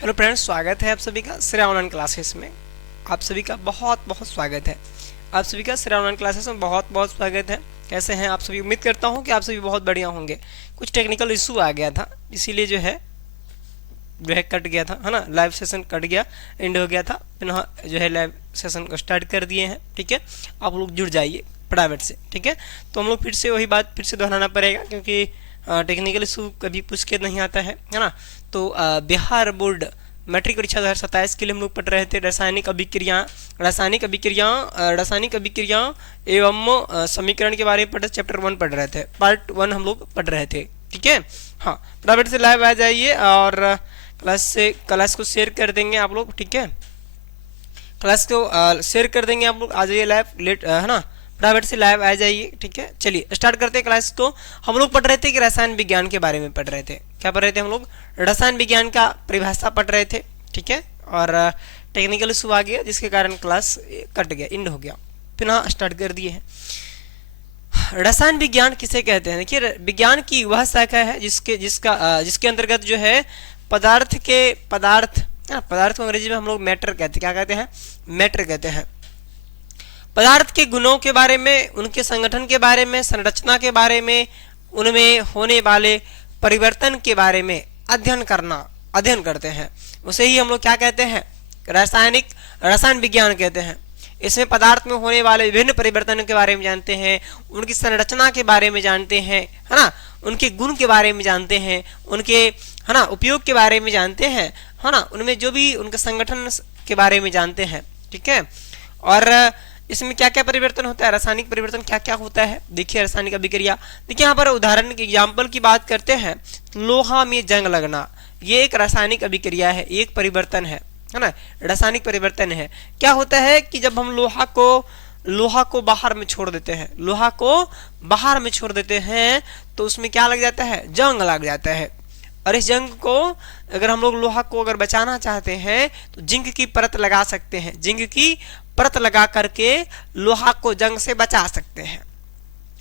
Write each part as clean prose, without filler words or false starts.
Hello friends, स्वागत है आप सभी का श्रेया ऑनलाइन क्लासेस में। आप सभी का बहुत बहुत स्वागत है। आप सभी का श्रेया ऑनलाइन क्लासेस में बहुत बहुत स्वागत है। कैसे हैं आप सभी? उम्मीद करता हूं कि आप सभी बहुत बढ़िया होंगे। कुछ टेक्निकल इशू आ गया था, इसीलिए जो है कट गया था, है ना। लाइव सेशन कट गया, एंड हो गया था। पुनः जो है लाइव सेशन को स्टार्ट कर दिए हैं। ठीक है, आप लोग जुड़ जाइए प्राइवेट से। ठीक है, तो हम लोग फिर से वही बात फिर से दोहराना पड़ेगा, क्योंकि टेक्निकल इशू कभी पूछ के नहीं आता है ना। तो बिहार बोर्ड मैट्रिक परीक्षा 2027 के लिए हम लोग पढ़ रहे थे रासायनिक अभिक्रिया एवं समीकरण के बारे में पढ़ चैप्टर 1 पढ़ रहे थे। पार्ट 1 हम लोग पढ़ रहे थे। ठीक है, हाँ, प्राइवेट से लाइव आ जाइए और क्लास को शेयर कर देंगे आप लोग। ठीक है, क्लास को शेयर कर देंगे आप लोग। आ जाइए लाइव, लेट है ना, प्राइवेट से लाइव आ जाइए। ठीक है, चलिए स्टार्ट करते हैं क्लास को। हम लोग पढ़ रहे थे कि रसायन विज्ञान के बारे में पढ़ रहे थे। क्या पढ़ रहे थे हम लोग? रसायन विज्ञान का परिभाषा पढ़ रहे थे। ठीक है, और टेक्निकल इशू आ गया जिसके कारण क्लास कट गया, एंड हो गया। पुनः स्टार्ट कर दिए हैं। रसायन विज्ञान किसे कहते हैं? देखिए, विज्ञान की वह शाखा है जिसके अंतर्गत जो है पदार्थ को अंग्रेजी में हम लोग मैटर कहते हैं। क्या कहते हैं? मैटर कहते हैं। पदार्थ के गुणों के बारे में, उनके संगठन के बारे में, संरचना के बारे में, उनमें होने वाले परिवर्तन के बारे में अध्ययन करते हैं। उसे ही हम लोग क्या कहते हैं? रसायन विज्ञान कहते हैं। इसमें पदार्थ में होने वाले विभिन्न परिवर्तनों के बारे में जानते हैं, उनकी संरचना के बारे में जानते हैं, है ना, उनके गुण के बारे में जानते हैं, उनके, है ना, उपयोग के बारे में जानते हैं, है ना, उनमें जो भी उनके संगठन के बारे में जानते हैं। ठीक है, और इसमें क्या क्या परिवर्तन होता है, रासायनिक परिवर्तन क्या क्या होता है। देखिए, रासायनिक अभिक्रिया, देखिए यहाँ पर उदाहरण के एग्जाम्पल की बात करते हैं। लोहा में जंग लगना, ये एक रासायनिक अभिक्रिया है, एक परिवर्तन है ना, रासायनिक परिवर्तन है। क्या होता है कि जब हम लोहा को बाहर में छोड़ देते हैं तो उसमें क्या लग जाता है? जंग लग जाता है। और इस जंग को अगर हम लोग लोहा को अगर बचाना चाहते हैं तो जिंक की परत लगा सकते हैं। जिंक की परत लगा करके लोहा को जंग से बचा सकते हैं,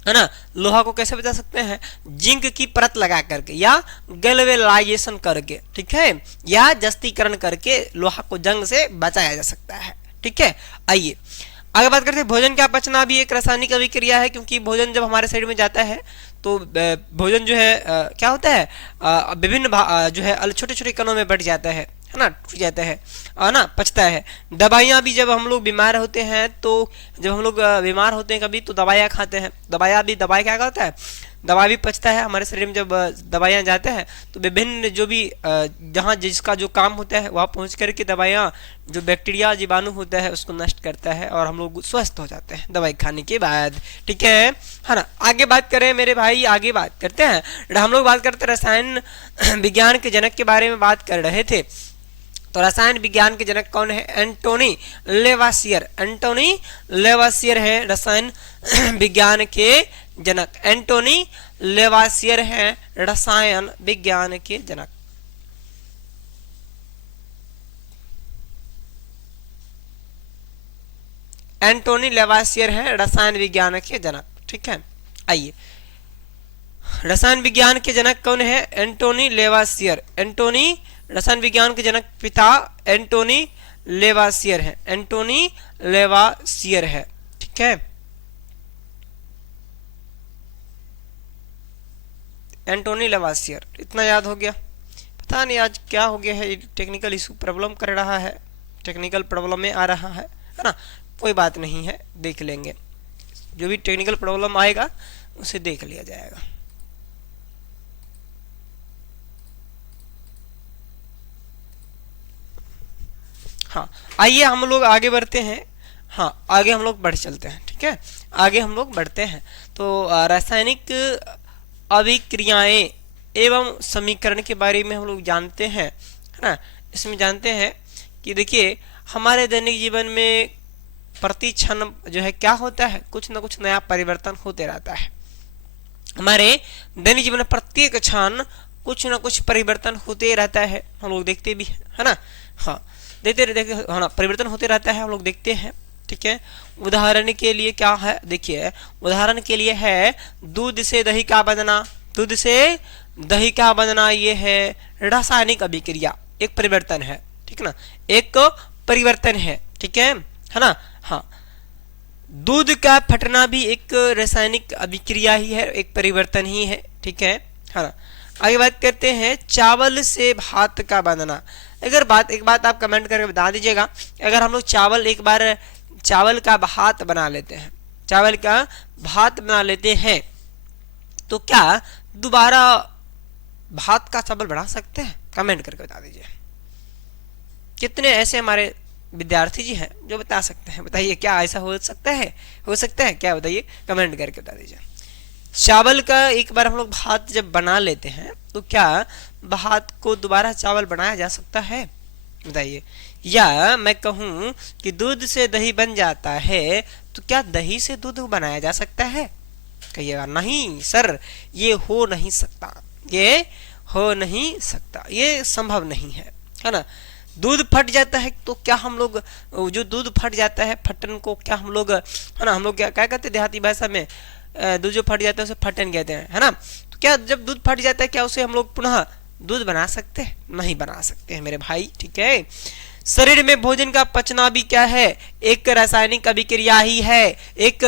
है ना। लोहा को कैसे बचा सकते हैं? जिंक की परत लगा करके या गैल्वेनाइजेशन करके, ठीक है, या जस्तीकरण करके लोहा को जंग से बचाया जा सकता है। ठीक है, आइए आगे बात करते हैं। भोजन का पचना भी एक रासायनिक अभिक्रिया है, क्योंकि भोजन जब हमारे शरीर में जाता है तो भोजन जो है क्या होता है, विभिन्न जो है छोटे छोटे कणों में बट जाता है ना, टूट जाता है, ना, पचता है। दवाइयाँ भी जब हम लोग बीमार होते हैं कभी, तो दवाइयाँ खाते हैं। दवाई क्या करता है? दवा भी पचता है हमारे शरीर में। जब दवाइयाँ जाते हैं तो विभिन्न जो भी जहाँ जिसका जो काम होता है वहाँ पहुँच करके दवाइयाँ जो बैक्टीरिया जीवाणु होता है उसको नष्ट करता है और हम लोग स्वस्थ हो जाते हैं दवाई खाने के बाद। ठीक है ना। आगे बात करें मेरे भाई, आगे बात करते हैं। हम लोग बात करते हैं रसायन विज्ञान के जनक के बारे में बात कर रहे थे। तो रसायन विज्ञान के जनक कौन है? एंटोनी लेवासियर है रसायन विज्ञान के जनक। एंटोनी लेवासियर है रसायन विज्ञान के जनक। एंटोनी लेवासियर है रसायन विज्ञान के जनक। ठीक है, आइए, रसायन विज्ञान के जनक कौन है? एंटोनी लेवासियर। रसायन विज्ञान के जनक पिता एंटोनी लेवासियर है। ठीक है, एंटोनी लेवासियर, इतना याद हो गया। पता नहीं आज क्या हो गया है, टेक्निकल इशू प्रॉब्लम कर रहा है, टेक्निकल प्रॉब्लम में आ रहा है ना। कोई बात नहीं है, देख लेंगे। जो भी टेक्निकल प्रॉब्लम आएगा उसे देख लिया जाएगा। हाँ, आइए हम लोग आगे बढ़ते हैं। हाँ, आगे हम लोग बढ़ चलते हैं। ठीक है, आगे हम लोग बढ़ते हैं। तो रासायनिक अभिक्रियाएं एवं समीकरण के बारे में हम लोग जानते हैं, है ना। इसमें जानते हैं कि देखिए, हमारे दैनिक जीवन में प्रति क्षण जो है क्या होता है, कुछ ना कुछ नया परिवर्तन होते रहता है। हमारे दैनिक जीवन में प्रत्येक क्षण कुछ ना कुछ परिवर्तन होते रहता है, हम लोग देखते भी है ना। हाँ, देखते हाँ ना, परिवर्तन होते रहता है, हम लोग देखते हैं। ठीक है, उदाहरण के लिए क्या है, देखिए, उदाहरण के लिए है दूध से दही का बनना। ये है रासायनिक अभिक्रिया। एक परिवर्तन है, ठीक ना, एक परिवर्तन है, ठीक है ना। हाँ, दूध का फटना भी एक रासायनिक अभिक्रिया ही है, एक परिवर्तन ही है, ठीक है ना। आगे बात करते हैं चावल से भात का बनना। अगर एक बात आप कमेंट करके बता दीजिएगा, अगर हम लोग चावल का भात बना लेते हैं, चावल का भात बना लेते हैं, तो क्या दोबारा भात का चावल बना सकते हैं? कमेंट करके बता दीजिए। कितने ऐसे हमारे विद्यार्थी जी हैं जो बता सकते हैं? बताइए, क्या ऐसा हो सकता है? हो सकता है क्या? बताइए, कमेंट करके बता दीजिए। चावल का एक बार हम लोग भात जब बना लेते हैं तो क्या भात को दोबारा चावल बनाया जा सकता है? बताइए। या मैं कहूं कि दूध से दही बन जाता है, तो क्या दही से दूध बनाया जा सकता है? कहिएगा नहीं सर, ये हो नहीं सकता, ये हो नहीं सकता, ये संभव नहीं है ना। दूध फट जाता है तो क्या हम लोग, जो दूध फट जाता है फटन को क्या हम लोग, है ना, हम लोग क्या कहते हैं देहाती भाषा में, दूध जो फट जाता है उसे फटन कहते हैं, है ना। तो क्या जब दूध फट जाता है क्या उसे हम लोग पुनः दूध बना सकते हैं? नहीं बना सकते हैं मेरे भाई, ठीक है। शरीर में भोजन का पचना भी क्या है? एक रासायनिक अभिक्रिया ही है, एक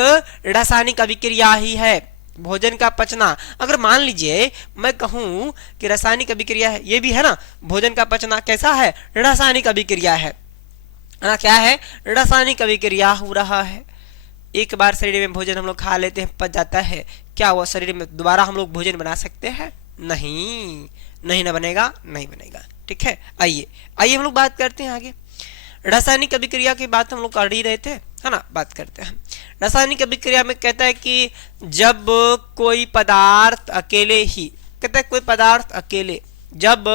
रासायनिक अभिक्रिया ही है भोजन का पचना। अगर मान लीजिए मैं कहूं कि रासायनिक अभिक्रिया है, ये भी है ना, भोजन का पचना कैसा है? रासायनिक अभिक्रिया है ना। क्या है? रासायनिक अभिक्रिया हो रहा है। एक बार शरीर में भोजन हम लोग खा लेते हैं, पच जाता है, क्या वो शरीर में दोबारा हम लोग भोजन बना सकते हैं? नहीं, नहीं ना बनेगा, नहीं बनेगा, ठीक है। आइए हम लोग बात करते हैं आगे। रासायनिक अभिक्रिया की बात हम लोग कर ही रहे थे, है ना। बात करते हैं रासायनिक अभिक्रिया में। कहता है कि जब कोई पदार्थ अकेले ही, कहता है कोई पदार्थ अकेले, जब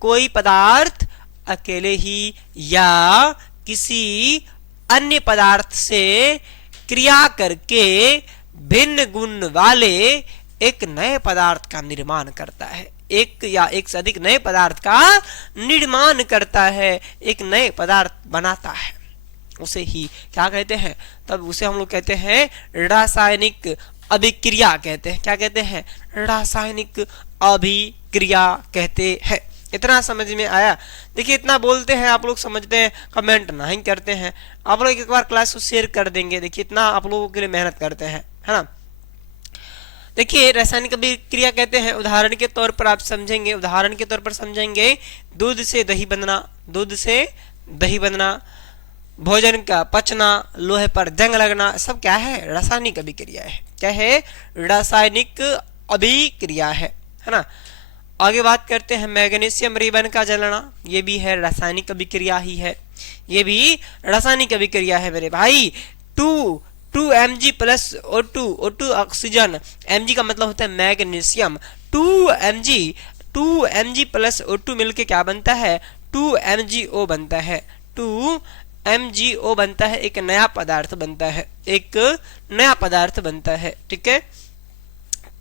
कोई पदार्थ अकेले ही या किसी अन्य पदार्थ से क्रिया करके भिन्न गुण वाले एक नए पदार्थ का निर्माण करता है, एक या एक से अधिक नए पदार्थ का निर्माण करता है, एक नए पदार्थ बनाता है, उसे ही क्या कहते हैं? तब उसे हम लोग कहते हैं रासायनिक अभिक्रिया कहते हैं। क्या कहते हैं? रासायनिक अभिक्रिया कहते हैं। इतना समझ में आया? देखिए, इतना बोलते हैं आप लोग, समझते हैं, कमेंट नहीं करते हैं। आप लोग एक बार क्लास को शेयर कर देंगे, देखिए इतना आप लोगों के लिए मेहनत करते हैं, है ना। देखिए, रासायनिक अभिक्रिया कहते हैं, उदाहरण के तौर पर आप समझेंगे, उदाहरण के तौर पर समझेंगे, दूध से दही बनना, दूध से दही बनना, भोजन का पचना, लोहे पर जंग लगना, सब क्या है? रासायनिक अभिक्रिया है। क्या है? रासायनिक अभिक्रिया है ना। आगे बात करते हैं मैग्नीशियम रिबन का जलना, ये भी है रासायनिक अभिक्रिया ही है, ये भी रासायनिक अभिक्रिया है मेरे भाई। 2 Mg plus O2 oxygen, Mg का मतलब होता है मैग्नीशियम, 2 Mg प्लस O2 मिलके क्या बनता है? 2 MgO बनता है, 2 MgO बनता है, एक नया पदार्थ बनता है, एक नया पदार्थ बनता है, ठीक है।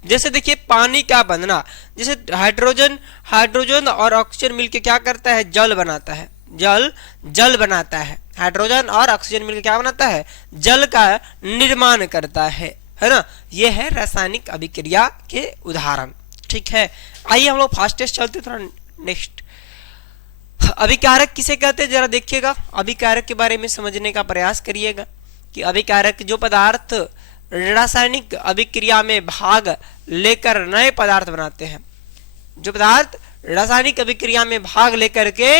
जैसे देखिए पानी का बनना, जैसे हाइड्रोजन और ऑक्सीजन मिलके क्या करता है? जल बनाता है, जल बनाता है। हाइड्रोजन और ऑक्सीजन मिलकर क्या बनाता है? जल का निर्माण करता है ना। यह है रासायनिक अभिक्रिया के उदाहरण, ठीक है। आइए हम लोग फास्टेस्ट चलते थोड़ा नेक्स्ट। अभिकारक किसे कहते हैं? जरा देखिएगा, अभिकारक के बारे में समझने का प्रयास करिएगा कि अभिकारक जो पदार्थ रासायनिक अभिक्रिया में भाग लेकर नए पदार्थ बनाते हैं, जो पदार्थ रासायनिक अभिक्रिया में भाग लेकर के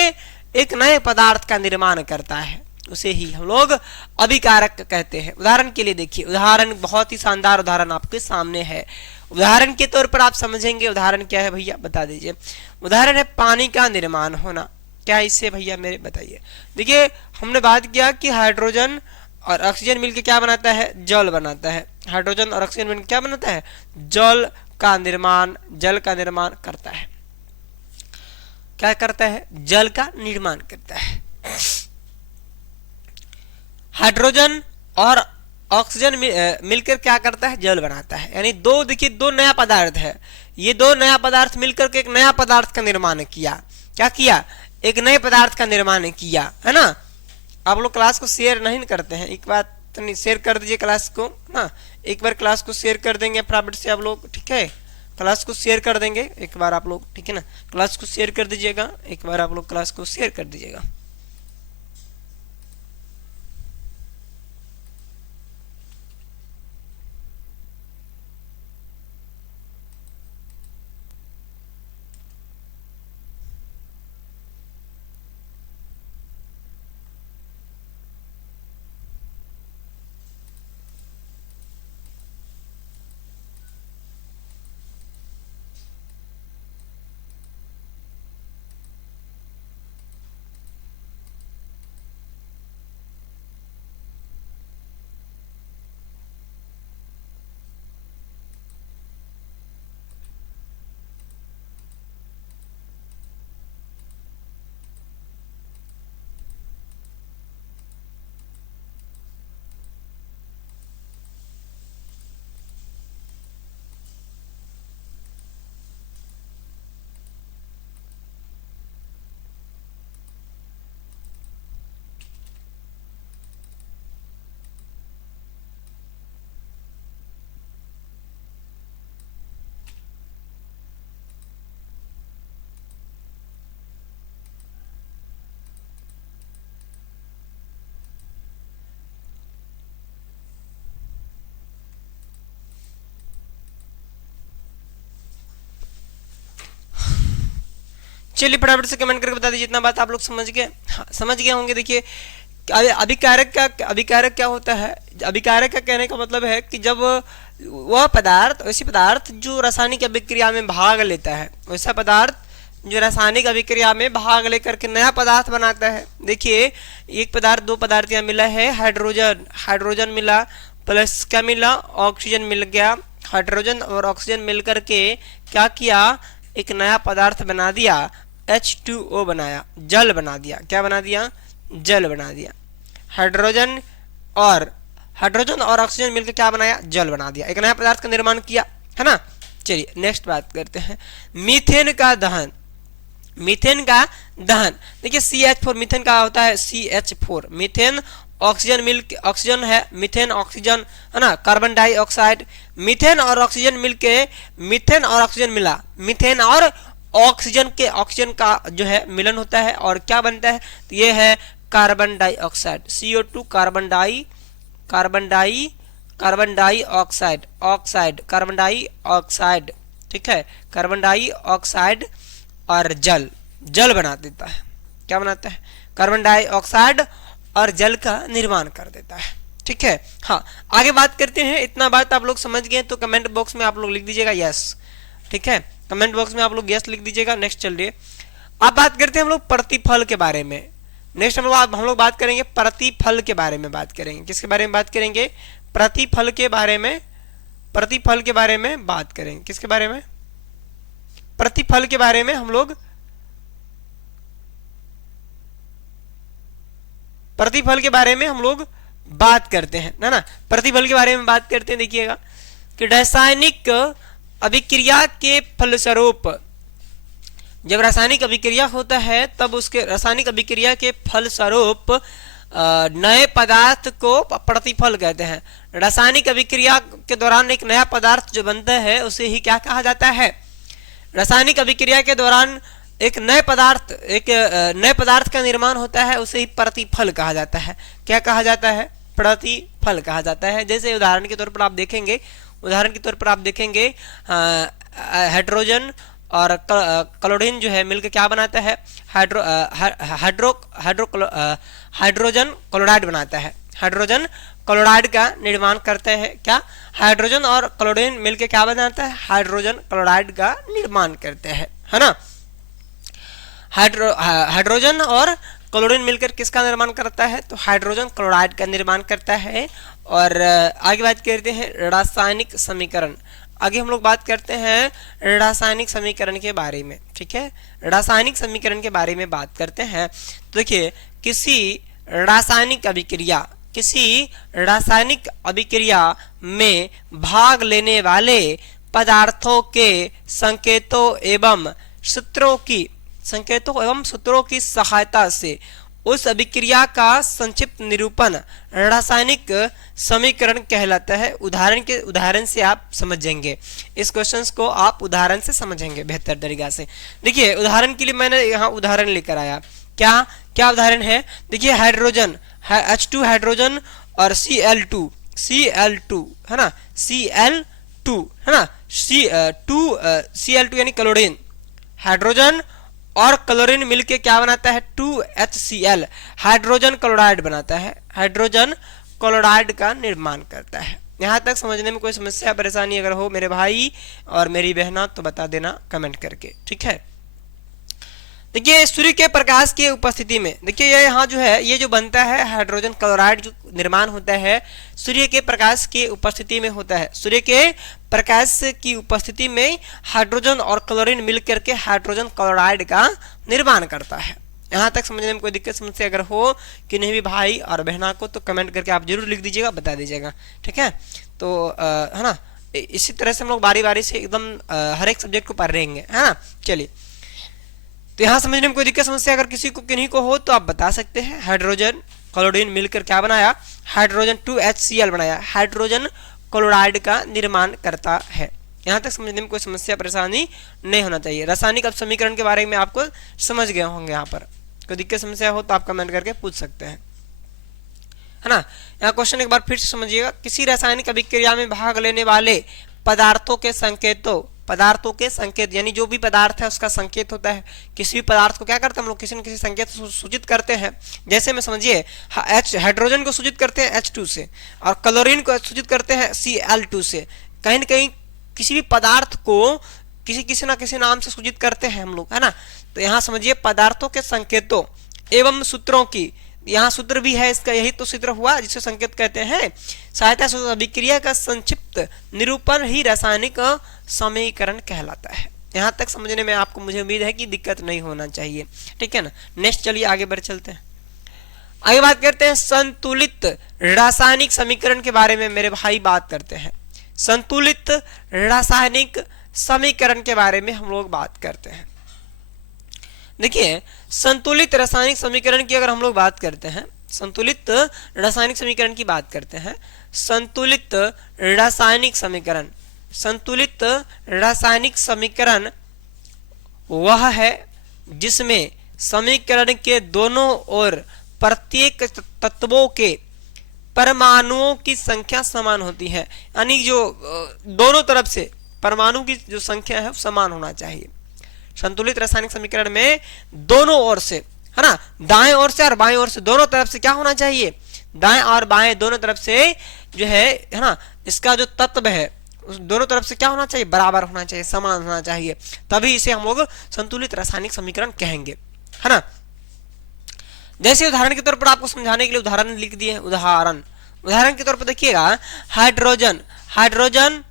एक नए पदार्थ का निर्माण करता है, उसे ही हम लोग अभिकारक कहते हैं। उदाहरण के लिए देखिए, उदाहरण बहुत ही शानदार उदाहरण आपके सामने है। उदाहरण के तौर पर आप समझेंगे, उदाहरण क्या है भैया बता दीजिए। उदाहरण है पानी का निर्माण होना। क्या इससे भैया मेरे बताइए। देखिए, हमने बात किया कि हाइड्रोजन और ऑक्सीजन मिलकर क्या बनाता है? जल बनाता है। हाइड्रोजन और ऑक्सीजन मिलकर क्या बनाता है? जल का निर्माण करता है। क्या करता है? जल का निर्माण करता है। हाइड्रोजन और ऑक्सीजन मिलकर क्या करता है? जल बनाता है। यानी देखिए दो नया पदार्थ है, ये दो नया पदार्थ मिलकर के एक नया पदार्थ का निर्माण किया। क्या किया? एक नए पदार्थ का निर्माण किया, है ना। आप लोग क्लास को शेयर नहीं करते हैं, एक बात तो शेयर कर दीजिए क्लास को ना, एक बार क्लास को शेयर कर देंगे फटाफट से आप लोग, ठीक है। क्लास को शेयर कर देंगे एक बार आप लोग, ठीक है ना। क्लास को शेयर कर दीजिएगा, एक बार आप लोग क्लास को शेयर कर दीजिएगा। चलिए फटाफट से कमेंट करके बता दीजिए इतना बात आप लोग समझ गए। हाँ समझ गए होंगे। देखिए अभिकारक क्या होता है? अभिकारक का कहने का मतलब है कि जब वह पदार्थ, वैसी पदार्थ जो रासायनिक अभिक्रिया में भाग लेता है, वैसा पदार्थ जो रासायनिक अभिक्रिया में भाग लेकर के नया पदार्थ बनाता है। देखिए एक पदार्थ, दो पदार्थ यहाँ मिला है, हाइड्रोजन मिला प्लस क्या मिला, ऑक्सीजन मिल गया। हाइड्रोजन और ऑक्सीजन मिलकर के क्या किया, एक नया पदार्थ बना दिया, H2O बनाया, जल बना दिया। क्या बना दिया? जल बना दिया। हाइड्रोजन और ऑक्सीजन मिलकर क्या बनाया? जल बना दिया, एक नया पदार्थ का निर्माण किया, है ना। चलिए नेक्स्ट बात करते हैं, मीथेन का दहन। मीथेन का दहन, देखिए CH4, मीथेन का होता है CH4। मीथेन ऑक्सीजन मिलके, ऑक्सीजन है, मीथेन ऑक्सीजन है ना, कार्बन डाइऑक्साइड। मीथेन और ऑक्सीजन मिलके, मीथेन और ऑक्सीजन मिला, मीथेन और ऑक्सीजन के, ऑक्सीजन का जो है मिलन होता है और क्या बनता है? तो ये है carbon dioxide, CO2 carbon dioxide, carbon dioxide, ठीक है, कार्बन डाइऑक्साइड और जल बना देता है। क्या बनाता है? कार्बन डाइऑक्साइड और जल का निर्माण कर देता है, ठीक है। हाँ आगे बात करते हैं। इतना बात आप लोग समझ गए तो कमेंट बॉक्स में आप लोग लिख दीजिएगा यस, ठीक है, कमेंट बॉक्स में आप लोग यस लिख दीजिएगा। नेक्स्ट चलिए अब बात करते हैं हम लोग प्रतिफल के बारे में। नेक्स्ट हम लोग बात करेंगे प्रतिफल के बारे में, बात करेंगे किसके बारे में? बात करेंगे प्रतिफल के बारे में, प्रतिफल के बारे में बात करेंगे। किसके बारे में? प्रतिफल के बारे में हम लोग, प्रतिफल के बारे में हम लोग बात करते हैं, है ना। प्रतिफल के बारे में बात करते हैं। देखिएगा कि रासायनिक अभिक्रिया के फलस्वरूप, जब रासायनिक अभिक्रिया होता है तब उसके रासायनिक अभिक्रिया के फलस्वरूप नए पदार्थ को प्रतिफल कहते हैं। रासायनिक अभिक्रिया के दौरान एक नया पदार्थ जो बनता है उसे ही क्या कहा जाता है? रासायनिक अभिक्रिया के दौरान एक नए पदार्थ का निर्माण होता है, उसे ही प्रतिफल कहा जाता है। क्या कहा जाता है? प्रतिफल कहा जाता है। जैसे उदाहरण के तौर पर आप देखेंगे, हाइड्रोजन और क्लोरीन जो है मिलकर क्या बनाता है? हाइड्रोजन क्लोराइड बनाता है। हाइड्रोजन क्लोराइड का निर्माण करते हैं। क्या? हाइड्रोजन और क्लोरीन मिलकर क्या बनाता है? हाइड्रोजन क्लोराइड का निर्माण करते हैं, है ना। हाइड्रोजन और क्लोरीन मिलकर किसका निर्माण करता है? तो हाइड्रोजन क्लोराइड का निर्माण करता है। और आगे बात करते हैं रासायनिक समीकरण। आगे हम लोग बात करते हैं रासायनिक समीकरण के बारे में, ठीक है। रासायनिक समीकरण के बारे में बात करते हैं। तो देखिए किसी रासायनिक अभिक्रिया में भाग लेने वाले पदार्थों के संकेतों एवं सूत्रों की सहायता से उस अभिक्रिया का संक्षिप्त निरूपण रासायनिक समीकरण कहलाता है। उदाहरण से आप समझेंगे इस क्वेश्चंस को, आप उदाहरण से समझेंगे बेहतर तरीका से। देखिए उदाहरण के लिए मैंने यहाँ उदाहरण लेकर आया। क्या क्या उदाहरण है? देखिए हाइड्रोजन H2 हाइड्रोजन और Cl2 है ना, Cl2 है ना, Cl2 यानी क्लोरीन, हाइड्रोजन और क्लोरीन मिलके क्या बनाता है? 2HCl, हाइड्रोजन क्लोराइड बनाता है, हाइड्रोजन क्लोराइड का निर्माण करता है। यहाँ तक समझने में कोई समस्या परेशानी अगर हो मेरे भाई और मेरी बहना तो बता देना कमेंट करके, ठीक है। देखिए सूर्य के प्रकाश की उपस्थिति में, देखिए ये यहाँ जो है ये जो बनता है हाइड्रोजन क्लोराइड जो निर्माण होता है सूर्य के प्रकाश की उपस्थिति में होता है। सूर्य के प्रकाश की उपस्थिति में हाइड्रोजन और क्लोरीन मिलकर के हाइड्रोजन क्लोराइड का निर्माण करता है। यहाँ तक समझने में कोई दिक्कत समस्या अगर हो कि नहीं भी भाई और बहना को तो कमेंट करके आप जरूर लिख दीजिएगा, बता दीजिएगा, ठीक है। तो है ना, इसी तरह से हम लोग बारी बारी से एकदम हर एक सब्जेक्ट को पढ़ रहेंगे, है ना। चलिए तो यहाँ समझने में कोई दिक्कत समस्या अगर किसी को किन्हीं को हो तो आप बता सकते हैं। हाइड्रोजन क्लोरीन मिलकर क्या बनाया? हाइड्रोजन 2HCl बनाया, हाइड्रोजन क्लोराइड का निर्माण करता है। यहाँ तक समझने में कोई समस्या परेशानी नहीं होना चाहिए। रासायनिक समीकरण के बारे में आपको समझ गए होंगे। यहाँ पर कोई दिक्कत समस्या हो तो आप कमेंट करके पूछ सकते हैं, है ना। यहाँ क्वेश्चन एक बार फिर से समझिएगा। किसी रासायनिक अभिक्रिया में भाग लेने वाले पदार्थों के संकेत यानी जो भी पदार्थ है उसका संकेत होता है। किसी भी पदार्थ को क्या करते हैं हम लोग? किसी न किसी संकेत से सूचित करते हैं। जैसे में समझिए हाइड्रोजन को सूचित करते हैं H2 से और क्लोरीन को सूचित करते हैं Cl2 से। कहीं न कहीं किसी भी पदार्थ को किसी न किसी नाम से सूचित करते हैं हम लोग, है ना। तो यहाँ समझिए पदार्थों के संकेतों एवं सूत्रों की, यहाँ सूत्र भी है इसका, यही तो सूत्र हुआ जिसे संकेत कहते हैं। सहायता से अभिक्रिया का संक्षिप्त निरूपण ही रासायनिक समीकरण कहलाता है। यहाँ तक समझने में आपको मुझे उम्मीद है कि दिक्कत नहीं होना चाहिए, ठीक है ना। नेक्स्ट चलिए आगे बढ़ चलते हैं। आगे बात करते हैं संतुलित रासायनिक समीकरण के बारे में मेरे भाई बात करते हैं। संतुलित रासायनिक समीकरण के बारे में हम लोग बात करते हैं। देखिए संतुलित रासायनिक समीकरण की अगर हम लोग बात करते हैं, संतुलित रासायनिक समीकरण की बात करते हैं। संतुलित रासायनिक समीकरण वह है जिसमें समीकरण के दोनों ओर प्रत्येक तत्वों के परमाणुओं की संख्या समान होती है। यानी जो दोनों तरफ से परमाणु की जो संख्या है समान होना चाहिए। संतुलित रासायनिक समीकरण में दोनों ओर से, है ना, दाएं ओर से और बाएं ओर से दोनों तरफ से क्या होना चाहिए? दाएं और बाएं दोनों तरफ से जो है ना, इसका जो तत्व है उस दोनों तरफ से क्या होना चाहिए? बराबर होना चाहिए, समान होना चाहिए, तभी इसे हम लोग संतुलित रासायनिक समीकरण कहेंगे, है ना। जैसे उदाहरण के तौर पर आपको समझाने के लिए उदाहरण लिख दिए। उदाहरण के तौर पर देखिएगा हाइड्रोजन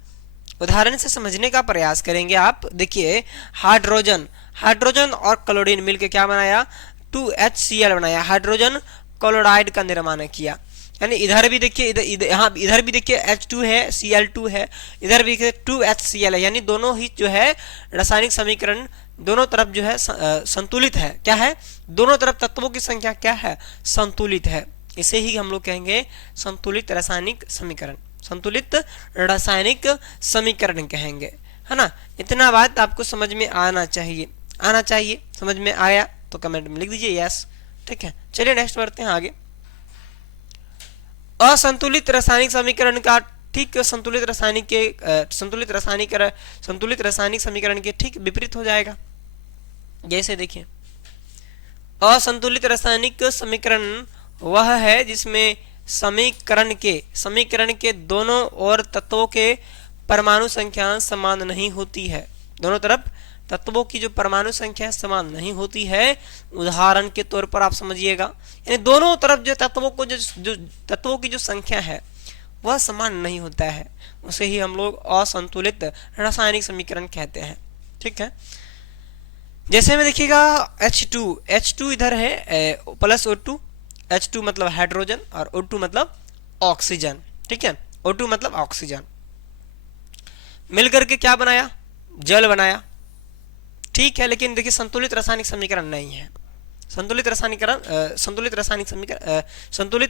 उदाहरण से समझने का प्रयास करेंगे आप। देखिए हाइड्रोजन और क्लोरीन मिलकर क्या बनाया? 2HCl बनाया, हाइड्रोजन क्लोराइड का निर्माण किया। यानी इधर भी देखिए, इधर भी देखिए H2 है, Cl2 है, इधर भी 2HCl है। यानी दोनों ही जो है रासायनिक समीकरण दोनों तरफ जो है संतुलित है। क्या है? दोनों तरफ तत्वों की संख्या क्या है? संतुलित है। इसे ही हम लोग कहेंगे संतुलित रासायनिक समीकरण, संतुलित रासायनिक समीकरण कहेंगे, है ना। इतना बात आपको समझ में आना चाहिए। समझ में आया तो कमेंट में लिख दीजिए यस, ठीक है। चलिए नेक्स्ट बढ़ते हैं आगे। असंतुलित रासायनिक समीकरण का ठीक संतुलित रासायनिक समीकरण के ठीक विपरीत हो जाएगा। जैसे देखिए असंतुलित रासायनिक समीकरण वह है जिसमें समीकरण के दोनों ओर तत्वों के परमाणु संख्या समान नहीं होती है। दोनों तरफ तत्वों की जो परमाणु संख्या समान नहीं होती है। उदाहरण के तौर पर आप समझिएगा, यानी दोनों तरफ जो तत्वों की जो संख्या है वह समान नहीं होता है, उसे ही हम लोग असंतुलित रासायनिक समीकरण कहते हैं, ठीक है। जैसे में देखिएगा H2 इधर है प्लस O2, H2 मतलब हाइड्रोजन और O2 मतलब ऑक्सीजन, ठीक है। O2 मतलब ऑक्सीजन मिलकर के क्या बनाया? जल बनाया, ठीक है। लेकिन देखिए संतुलित रासायनिक समीकरण नहीं है, संतुलित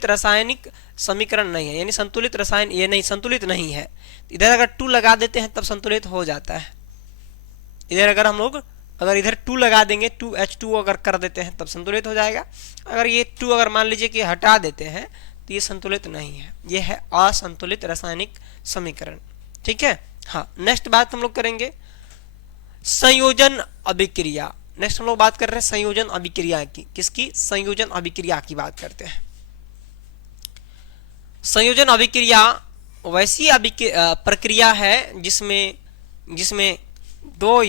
रासायनिक समीकरण नहीं है, यानी संतुलित रसायन ये नहीं, संतुलित नहीं है। इधर अगर 2 लगा देते हैं तब संतुलित हो जाता है। इधर अगर हम लोग इधर 2 लगा देंगे, 2H2 अगर कर देते हैं तब संतुलित हो जाएगा। अगर ये 2 अगर मान लीजिए कि हटा देते हैं तो ये संतुलित नहीं है, ये है असंतुलित रासायनिक समीकरण। ठीक है। हाँ, नेक्स्ट बात हम लोग करेंगे संयोजन अभिक्रिया। नेक्स्ट हम लोग बात कर रहे हैं संयोजन अभिक्रिया की। किसकी? संयोजन अभिक्रिया की बात करते हैं। संयोजन अभिक्रिया वैसी प्रक्रिया है जिसमें दो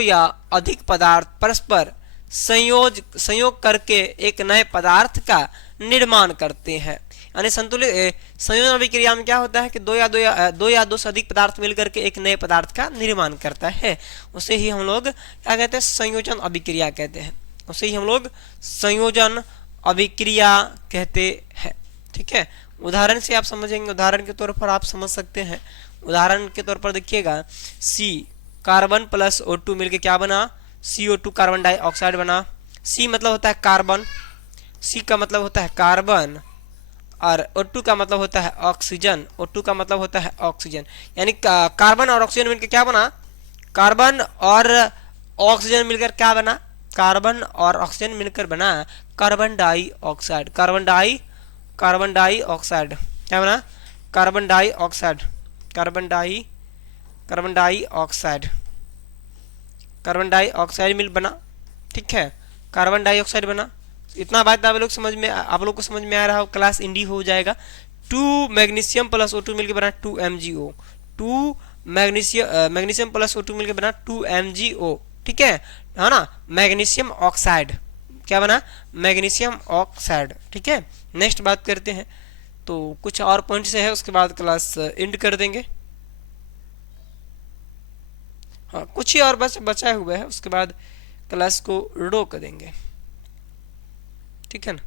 या अधिक पदार्थ परस्पर संयोग करके एक नए पदार्थ का निर्माण करते हैं। यानी संतुलित संयोजन अभिक्रिया में क्या होता है कि दो या दो से अधिक पदार्थ मिलकर के एक नए पदार्थ का निर्माण करता है। उसे ही हम लोग क्या कहते हैं? संयोजन अभिक्रिया कहते हैं। उसे ही हम लोग संयोजन अभिक्रिया कहते हैं। ठीक है। उदाहरण से आप समझेंगे, उदाहरण के तौर पर आप समझ सकते हैं। उदाहरण के तौर पर देखिएगा, C कार्बन प्लस O2 मिलके क्या बना? CO2 कार्बन डाइऑक्साइड बना। C मतलब होता है कार्बन, C का मतलब होता है कार्बन, और O2 का मतलब होता है ऑक्सीजन। O2 का मतलब होता है ऑक्सीजन, यानी कार्बन और ऑक्सीजन मिलकर क्या बना? कार्बन और ऑक्सीजन मिलकर क्या बना? कार्बन और ऑक्सीजन मिलकर बना कार्बन डाइऑक्साइड। कार्बन डाइऑक्साइड क्या बना? Carbon dioxide. कार्बन डाइऑक्साइड मिल बना। ठीक है, कार्बन डाइऑक्साइड बना। इतना बात आप लोग को समझ में आ रहा हो, क्लास इंडी हो जाएगा। 2 मैग्नीशियम प्लस O2 मिलकर बना 2MgO। 2 मैग्नीशियम प्लस O2 मिलकर बना 2MgO। ठीक है ना? मैग्नीशियम ऑक्साइड क्या बना? Magnesium oxide. ठीक है। नेक्स्ट बात करते हैं, तो कुछ और पॉइंट से है, उसके बाद क्लास एंड कर देंगे। हाँ, कुछ ही और बस बचा हुआ है, उसके बाद क्लास को रोक देंगे। ठीक है ना?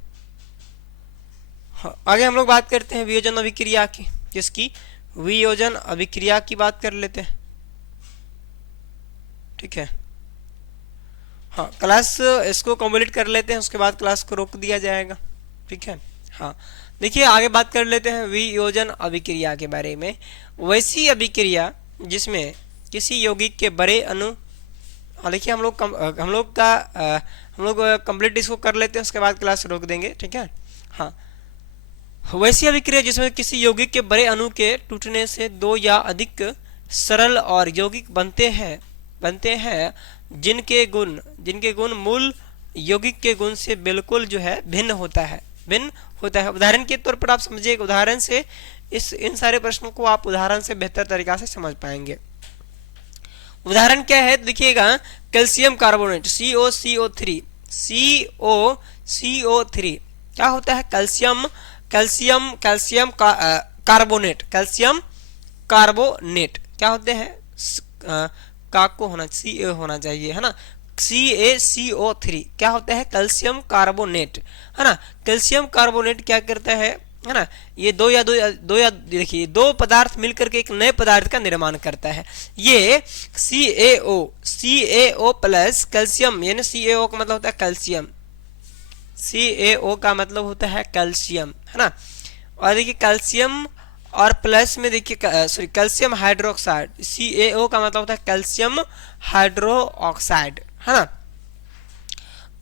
हाँ, आगे हम लोग बात करते हैं वियोजन अभिक्रिया की। किसकी? वियोजन अभिक्रिया की बात कर लेते हैं। ठीक है। हाँ, क्लास इसको कंप्लीट कर लेते हैं, उसके बाद क्लास को रोक दिया जाएगा। ठीक है। हाँ, देखिए आगे बात कर लेते हैं वियोजन अभिक्रिया के बारे में। वैसी अभिक्रिया जिसमें किसी यौगिक के बड़े अणु, देखिए हम लोग कंप्लीट इसको कर लेते हैं, उसके बाद क्लास रोक देंगे। ठीक है। हाँ, वैसी अभिक्रिया जिसमें किसी यौगिक के बड़े अणु के टूटने से 2 या अधिक सरल और यौगिक बनते हैं जिनके गुण मूल यौगिक के गुण से बिल्कुल जो है भिन्न होता है। उदाहरण के तौर पर आप समझिए, उदाहरण से इन सारे प्रश्नों को आप उदाहरण से बेहतर तरीका से समझ पाएंगे। उदाहरण क्या है देखिएगा, कैल्शियम कार्बोनेट COCO3 क्या होता है? कैल्शियम कार्बोनेट क्या होते हैं? काको होना Ca होना चाहिए, है ना? CaCO3 क्या होता है? कैल्शियम कार्बोनेट, है ना? कैल्शियम कार्बोनेट क्या करता है ना? ये देखिए 2 पदार्थ मिलकर के एक नए पदार्थ का निर्माण करता है। ये CaO प्लस कैल्शियम, यानी CaO का मतलब होता है कैल्शियम। CaO का मतलब होता है कैल्शियम, है ना? और देखिए कैल्शियम और प्लस में देखिए कैल्शियम हाइड्रोक्साइड, CaO का मतलब होता है कैल्शियम हाइड्रोक्साइड, है ना?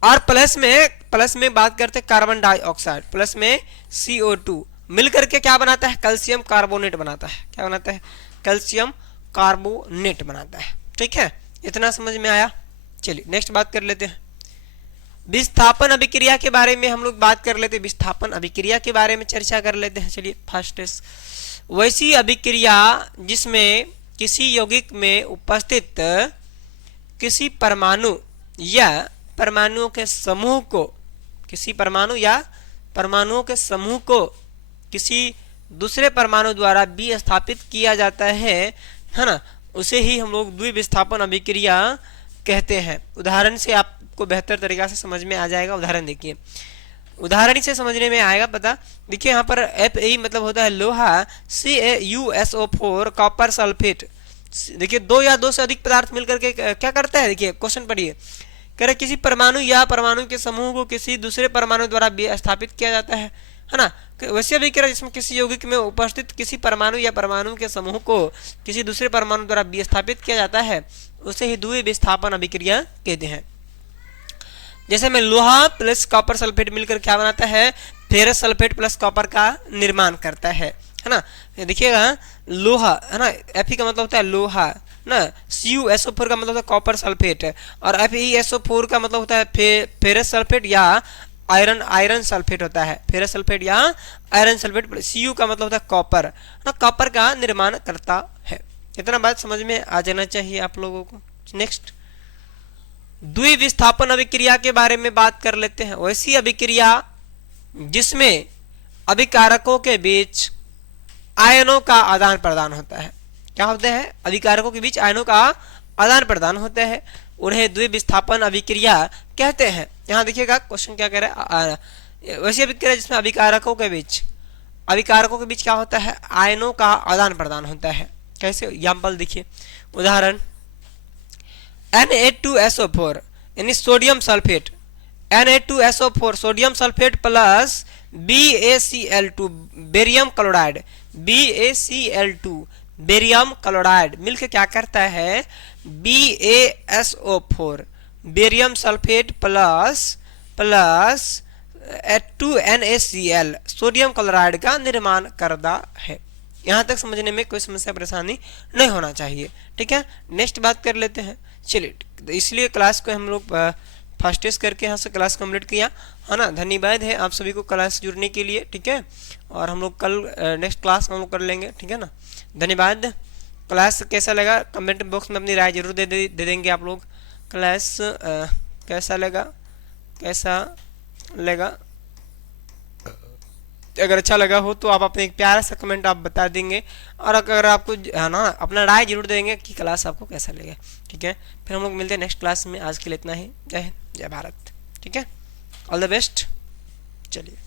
और प्लस में बात करते हैं कार्बन डाइऑक्साइड, प्लस में CO2 मिलकर के क्या बनाता है? कैल्शियम कार्बोनेट बनाता है। क्या बनाता है? कैल्शियम कार्बोनेट बनाता है। ठीक है, इतना समझ में आया? चलिए नेक्स्ट बात कर लेते हैं। विस्थापन अभिक्रिया के बारे में हम लोग बात कर लेते हैं। विस्थापन अभिक्रिया के बारे में चर्चा कर लेते हैं। चलिए फर्स्ट वैसी अभिक्रिया जिसमें किसी यौगिक में उपस्थित किसी परमाणु या परमाणुओं के समूह को किसी दूसरे परमाणु द्वारा विस्थापित किया जाता है ना? उसे ही हम लोग द्विविस्थापन अभिक्रिया कहते हैं। उदाहरण से आपको बेहतर तरीका से समझ में आ जाएगा। उदाहरण देखिए, उदाहरण से समझने में आएगा पता। देखिए यहाँ पर Fe मतलब होता है लोहा, CaUSO4 कॉपर सल्फेट। देखिए 2 या 2 से अधिक पदार्थ मिलकर के क्या करता है? देखिए क्वेश्चन पढ़िए कह रहे किसी परमाणु या परमाणु के समूह को किसी दूसरे परमाणु द्वारा विस्थापित किया जाता है ना। वैसे अभिक्रिया जिसमें किसी यौगिक में उपस्थित किसी परमाणु या परमाणु के समूह को किसी दूसरे परमाणु द्वारा विस्थापित किया जाता है उसे ही द्वितीय विस्थापन अभिक्रिया कहते हैं। जैसे में लोहा प्लस कॉपर सल्फेट मिलकर क्या बनाता है, फेरस सल्फेट प्लस कॉपर का निर्माण करता है ना। देखिएगा लोहा है ना, Fe का मतलब होता है लोहा ना, CuSO4 का मतलब होता है कॉपर सल्फेट, और FeSO4 का मतलब होता है फेरस सल्फेट या आयरन सल्फेट होता है, फेरस सल्फेट या आयरन सल्फेट। Cu का मतलब होता है कॉपर ना, कॉपर का निर्माण करता है। इतना बात समझ में आ जाना चाहिए आप लोगों को। नेक्स्ट द्विविस्थापन अभिक्रिया के बारे में बात कर लेते हैं। वैसी अभिक्रिया जिसमें अभिकारकों के बीच आयनों का आदान प्रदान होता है। क्या होता है, अभिकारकों के बीच आयनों का आदान प्रदान होता है, उन्हें द्विविस्थापन अभिक्रिया कहते हैं। यहाँ देखिएगा क्वेश्चन क्या कह रहा है, वैसी अभिक्रिया जिसमें अभिकारकों के बीच क्या होता है, आयनों का आदान प्रदान होता है। कैसे, एग्जाम्पल देखिए, उदाहरण Na2SO4 यानी sodium sulphate, Na2SO4 sodium sulphate plus BaCl2 barium chloride, BaCl2 barium chloride मिलकर क्या करता है, BaSO4 barium sulphate plus 2NaCl sodium chloride का निर्माण करता है। यहाँ तक समझने में कोई समस्या परेशानी नहीं होना चाहिए। ठीक है, नेक्स्ट बात कर लेते हैं। चलिए, इसलिए क्लास को हम लोग फास्टेस्ट करके यहाँ से क्लास कंप्लीट किया है ना। धन्यवाद है आप सभी को क्लास जुड़ने के लिए। ठीक है, और हम लोग कल नेक्स्ट क्लास हम लोग कर लेंगे। ठीक है ना, धन्यवाद। क्लास कैसा लगा कमेंट बॉक्स में अपनी राय जरूर दे देंगे आप लोग। क्लास कैसा लगा अगर अच्छा लगा हो तो आप अपने एक प्यारा सा कमेंट आप बता देंगे, और अगर आपको है ना अपना राय जरूर देंगे कि क्लास आपको कैसा लगे। ठीक है, फिर हम लोग मिलते हैं नेक्स्ट क्लास में। आज के लिए इतना ही। जय हिंद, जय भारत। ठीक है, ऑल द बेस्ट। चलिए।